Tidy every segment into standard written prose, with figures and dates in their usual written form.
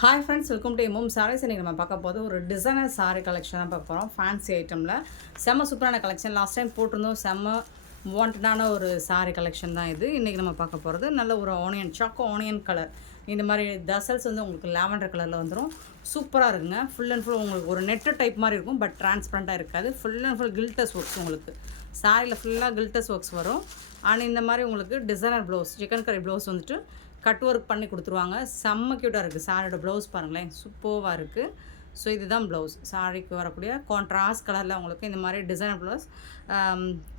Hi friends, welcome to M M sarees. இன்றைக்கி நம்ம பார்க்க போது ஒரு டிசைனர் சாரீ கலெக்ஷன் தான் பார்க்க போகிறோம். ஃபேன்சி ஐட்டமில் செம்ம சூப்பரான கலெக்ஷன். லாஸ்ட் டைம் போட்டிருந்தோம். செம்ம வாண்டடான ஒரு சாரீ கலெக்ஷன் தான் இது. இன்றைக்கி நம்ம பார்க்க போகிறது நல்ல ஒரு ஆனியன் சாக்கோ ஆனியன் கலர். இந்த மாதிரி தசல்ஸ் வந்து உங்களுக்கு லாவெண்டர் கலரில் வந்துடும். சூப்பராக இருக்குங்க. ஃபுல் அண்ட் ஃபுல் உங்களுக்கு ஒரு நெட்டு டைப் மாதிரி இருக்கும், பட் டிரான்ஸ்பரண்ட்டாக இருக்காது. ஃபுல் அண்ட் ஃபுல் கில்டஸ் ஒர்க்ஸ் உங்களுக்கு சாரியில் ஃபுல்லாக கில்டஸ் ஒர்க்ஸ் வரும். அண்ட் இந்த மாதிரி உங்களுக்கு டிசைனர் ப்ளவுஸ், சிக்கன் கறி ப்ளவுஸ் வந்துட்டு கட் ஒர்க் பண்ணி கொடுத்துருவாங்க. செம்ம க்யூட்டாக இருக்குது. சாரியோட ப்ளவுஸ் பாருங்களேன், சூப்பராக இருக்குது. ஸோ இதுதான் ப்ளவுஸ். சாரிக்கு வரக்கூடிய கான்ட்ராஸ்ட் கலரில் உங்களுக்கு இந்த மாதிரி designer blouse,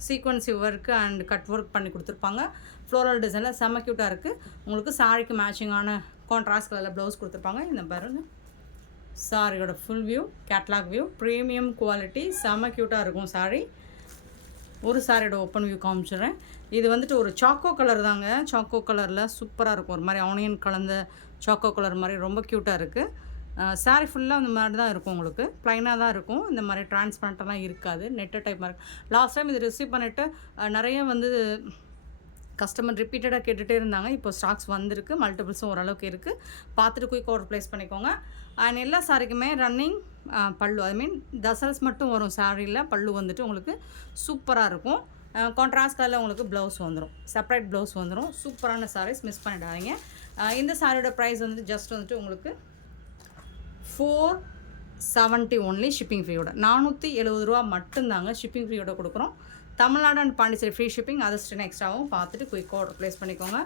சீக்வன்சி work and cut work பண்ணி கொடுத்துருப்பாங்க. ஃப்ளோரல் டிசைனில் செம்ம க்யூட்டாக இருக்குது. உங்களுக்கு சாரிக்கு மேட்சிங்கான கான்ட்ராஸ்ட் கலரில் ப்ளவுஸ் கொடுத்துருப்பாங்க. இந்த பாருங்கள் சாரியோட full view, catalogue view, premium quality, செம்ம க்யூட்டாக இருக்கும் சாரி. ஒரு சாரியோட ஓப்பன் வியூ காமிச்சிடுறேன். இது வந்துட்டு ஒரு சாக்கோ கலர் தாங்க. சாக்கோ கலரில் சூப்பராக இருக்கும். ஒரு மாதிரி ஆனியன் கலந்த சாக்கோ கலர் மாதிரி ரொம்ப க்யூட்டாக இருக்குது. சாரி ஃபுல்லாக அந்த மாதிரி தான் இருக்கும். உங்களுக்கு ப்ளைனாக தான் இருக்கும். இந்த மாதிரி டிரான்ஸ்பரண்ட்டெல்லாம் இருக்காது. நெட்டு டைப் மாதிரி. லாஸ்ட் டைம் இது ரிசீவ் பண்ணிவிட்டு நிறைய வந்து கஸ்டமர் ரிப்பீட்டடாக கேட்டுகிட்டே இருந்தாங்க. இப்போ ஸ்டாக்ஸ் வந்திருக்கு. மல்டிபிள்ஸும் ஓரளவுக்கு இருக்குது. பார்த்துட்டு குயிக் ஆர்டர் ப்ளேஸ் பண்ணிக்கோங்க. அண்ட் எல்லா சாரிக்குமே ரன்னிங் பல்லு, ஐ மீன் தசல்ஸ் மட்டும் வரும். சாரியில் பல்லு வந்துட்டு உங்களுக்கு சூப்பராக இருக்கும். கான்ட்ராஸ்ட் கலரில் உங்களுக்கு ப்ளவுஸ் வந்துடும். செப்பரேட் ப்ளவுஸ் வந்துடும். சூப்பரான சாரீஸ், மிஸ் பண்ணிடாதீங்க. இந்த சாரியோட ப்ரைஸ் வந்துட்டு ஜஸ்ட் வந்துட்டு உங்களுக்கு 470 ஒன்லி ஷிப்பிங் ஃப்ரீயோட. 470 ரூபா மட்டும்தாங்க ஷிப்பிங் ஃப்ரீயோட கொடுக்குறோம். Tamil Nadu and Pondicherry free shipping. அதை ஸ்டென் எக்ஸ்ட்ராவும் பார்த்துட்டு குயிக் ஆர்டர் ப்ளேஸ் பண்ணிக்கோங்க.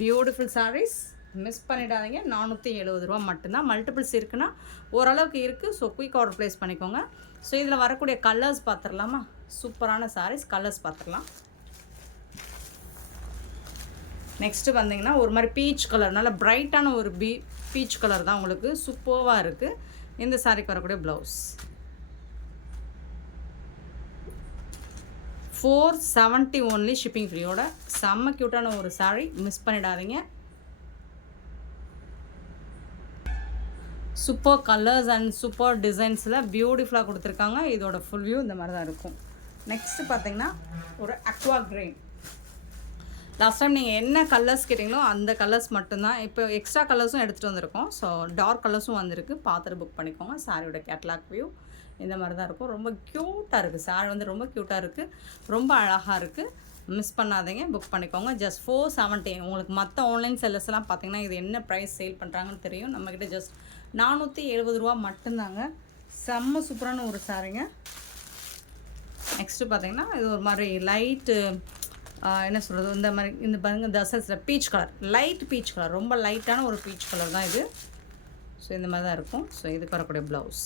பியூட்டிஃபுல் சாரீஸ், மிஸ் பண்ணிடாதீங்க. 470 ரூபா மட்டும்தான். மல்டிபிள்ஸ் இருக்குன்னா ஓரளவுக்கு இருக்குது. ஸோ குயிக் ஆர்டர் ப்ளேஸ் பண்ணிக்கோங்க. ஸோ இதில் வரக்கூடிய கலர்ஸ் பார்த்துடலாமா? சூப்பரான சாரீஸ், கலர்ஸ் பார்த்துடலாம். நெக்ஸ்ட்டு வந்தீங்கன்னா ஒரு மாதிரி பீச் கலர், நல்ல பிரைட்டான ஒரு பீச் கலர் தான் உங்களுக்கு சூப்பராக இருக்குது. இந்த சாரிக்கு வரக்கூடிய ப்ளவுஸ் 470 ஒன்லி ஷிப்பிங் ஃப்ரீயோட. செம்ம க்யூட்டான ஒரு சாரீ, மிஸ் பண்ணிடாதீங்க. சூப்பர் கலர்ஸ் அண்ட் சூப்பர் டிசைன்ஸில் பியூட்டிஃபுல்லாக கொடுத்துருக்காங்க. இதோட ஃபுல் வியூ இந்த மாதிரி தான் இருக்கும். நெக்ஸ்ட்டு பார்த்தீங்கன்னா ஒரு அக்வா கிரீன். லாஸ்ட் டைம் நீங்கள் என்ன கலர்ஸ் கேட்டிங்களோ அந்த கலர்ஸ் மட்டும்தான். இப்போ எக்ஸ்ட்ரா கலர்ஸும் எடுத்துகிட்டு வந்திருக்கோம். ஸோ டார்க் கலர்ஸும் வந்திருக்கு. பார்த்துட்டு புக் பண்ணிக்கோங்க. சாரியோட கேட்லாக் வியூ இந்த மாதிரி தான் இருக்கும். ரொம்ப க்யூட்டாக இருக்குது. சாரி வந்து ரொம்ப க்யூட்டாக இருக்குது, ரொம்ப அழகாக இருக்குது. மிஸ் பண்ணாதீங்க, புக் பண்ணிக்கோங்க. ஜஸ்ட் 470. உங்களுக்கு மற்ற ஆன்லைன் செல்லர்ஸ்லாம் பார்த்தீங்கன்னா இது என்ன ப்ரைஸ் சேல் பண்ணுறாங்கன்னு தெரியும். நம்மக்கிட்ட ஜஸ்ட் 470 ரூபா மட்டும்தாங்க. செம்ம சூப்பரான ஒரு சாரிங்க. நெக்ஸ்ட்டு பார்த்தீங்கன்னா இது ஒரு மாதிரி லைட்டு, என்ன சொல்கிறது, இந்த மாதிரி இந்த பாருங்க தசல்ஸில் peach colour, light peach colour, ரொம்ப லைட்டான ஒரு பீச் கலர் தான் இது. ஸோ இந்த மாதிரி தான் இருக்கும். ஸோ இதுக்கு வரக்கூடிய ப்ளவுஸ்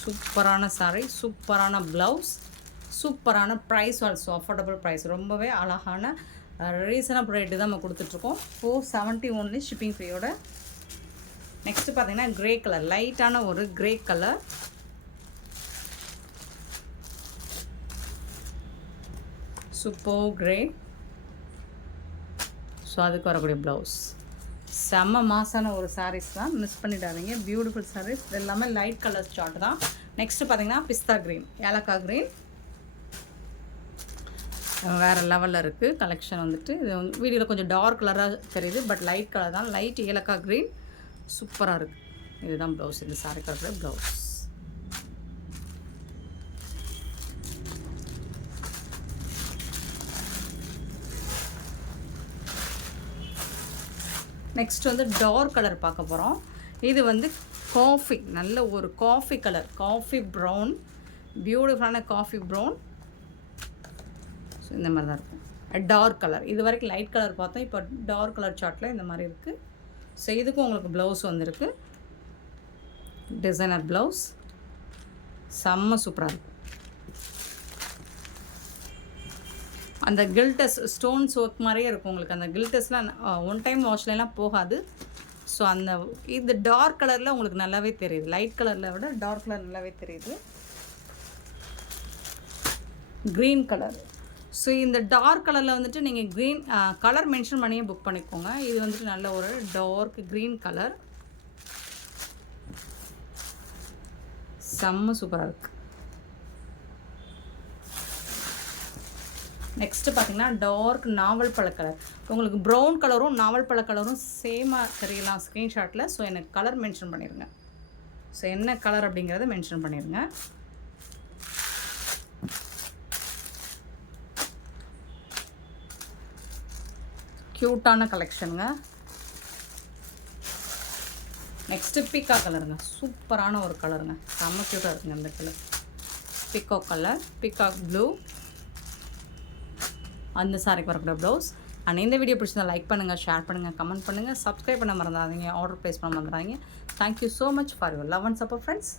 சூப்பரான சாரி, சூப்பரான ப்ளவுஸ், சூப்பரான ப்ரைஸ், ஆல்சோ அஃபோர்டபுள் ப்ரைஸ். ரொம்பவே அழகான ரீசனபிள் ரேட்டு தான் நம்ம கொடுத்துட்ருக்கோம். 470 ஒன்லி ஷிப்பிங் ஃப்ரீயோட. நெக்ஸ்ட்டு பார்த்தீங்கன்னா க்ரே கலர், லைட்டான ஒரு grey colour. Super grey. So அதுக்கு வரக்கூடிய ப்ளவுஸ் செம்ம மாசான ஒரு சாரீஸ் தான், மிஸ் பண்ணிடாதீங்க. பியூட்டிஃபுல் சாரீஸ். இது எல்லாமே லைட் கலர் சார்ட் தான். நெக்ஸ்ட்டு பார்த்தீங்கன்னா பிஸ்தா க்ரீன், ஏலக்காய் க்ரீன். வேறு லெவலில் இருக்குது கலெக்ஷன் வந்துட்டு. இது வந்து வீடியோவில் கொஞ்சம் டார்க் கலராக தெரியுது, பட் லைட் கலர் தான். லைட் ஏலக்காய் க்ரீன் சூப்பராக இருக்குது. இதுதான் ப்ளவுஸ். இந்த சாரீ கலர் ப்ளவுஸ். நெக்ஸ்ட் வந்து டார்க் கலர் பார்க்க போகிறோம். இது வந்து காஃபி, நல்ல ஒரு காஃபி கலர், காஃபி ப்ரௌன், பியூட்டிஃபுல்லான காஃபி ப்ரௌன். ஸோ இந்த மாதிரி தான் இருக்கும். டார்க் கலர், இது வரைக்கும் லைட் கலர் பார்த்தோம். இப்போ டார்க் கலர் சார்ட்டில் இந்த மாதிரி இருக்குது. ஸோ இதுக்கும் உங்களுக்கு ப்ளவுஸ் வந்துருக்கு. டிசைனர் ப்ளவுஸ் செம்ம சூப்பராக இருக்குது. அந்த கில்டஸ் ஸ்டோன்ஸ் ஒர்க் மாதிரியே இருக்கும் உங்களுக்கு. அந்த கில்டஸ்லாம் ஒன் டைம் வாஷ்லாம் போகாது. ஸோ அந்த இது டார்க் கலரில் உங்களுக்கு நல்லாவே தெரியுது. லைட் கலரில் விட டார்க் கலர் நல்லாவே தெரியுது. Green colour. ஸோ இந்த டார்க் கலரில் வந்துட்டு நீங்கள் க்ரீன் கலர் மென்ஷன் பண்ணியே புக் பண்ணிக்கோங்க. இது வந்துட்டு நல்ல ஒரு டார்க் க்ரீன் கலர், செம்ம சூப்பராக இருக்குது. நெக்ஸ்ட்டு பார்த்தீங்கன்னா டார்க் நாவல் பழ கலர். உங்களுக்கு ப்ரௌன் கலரும் நாவல் பழ கலரும் சேமாக தெரியலாம் ஸ்க்ரீன்ஷாட்டில். ஸோ எனக்கு கலர் மென்ஷன் பண்ணிடுங்க. ஸோ என்ன கலர் அப்படிங்கிறத மென்ஷன் பண்ணிடுங்க. க்யூட்டான கலெக்ஷனுங்க. நெக்ஸ்ட்டு பீக்கா கலருங்க. சூப்பரான ஒரு கலருங்க. செம்ம க்யூட்டாக இருக்குங்க இந்த colour. Peacock colour, peacock blue. அந்த சாரிக்கு வரக்கூடிய ப்ளவுஸ். அண்ட் இந்த வீடியோ பிடிச்சிருந்தா லைக் பண்ணுங்கள், ஷேர் பண்ணுங்கள், கமெண்ட் பண்ணுங்கள், சப்ஸ்கிரைப் பண்ண மறந்துடாதீங்க, ஆர்டர் ப்ளேஸ் பண்ண மறந்துடாதீங்க. Thank you so much for your love and support friends.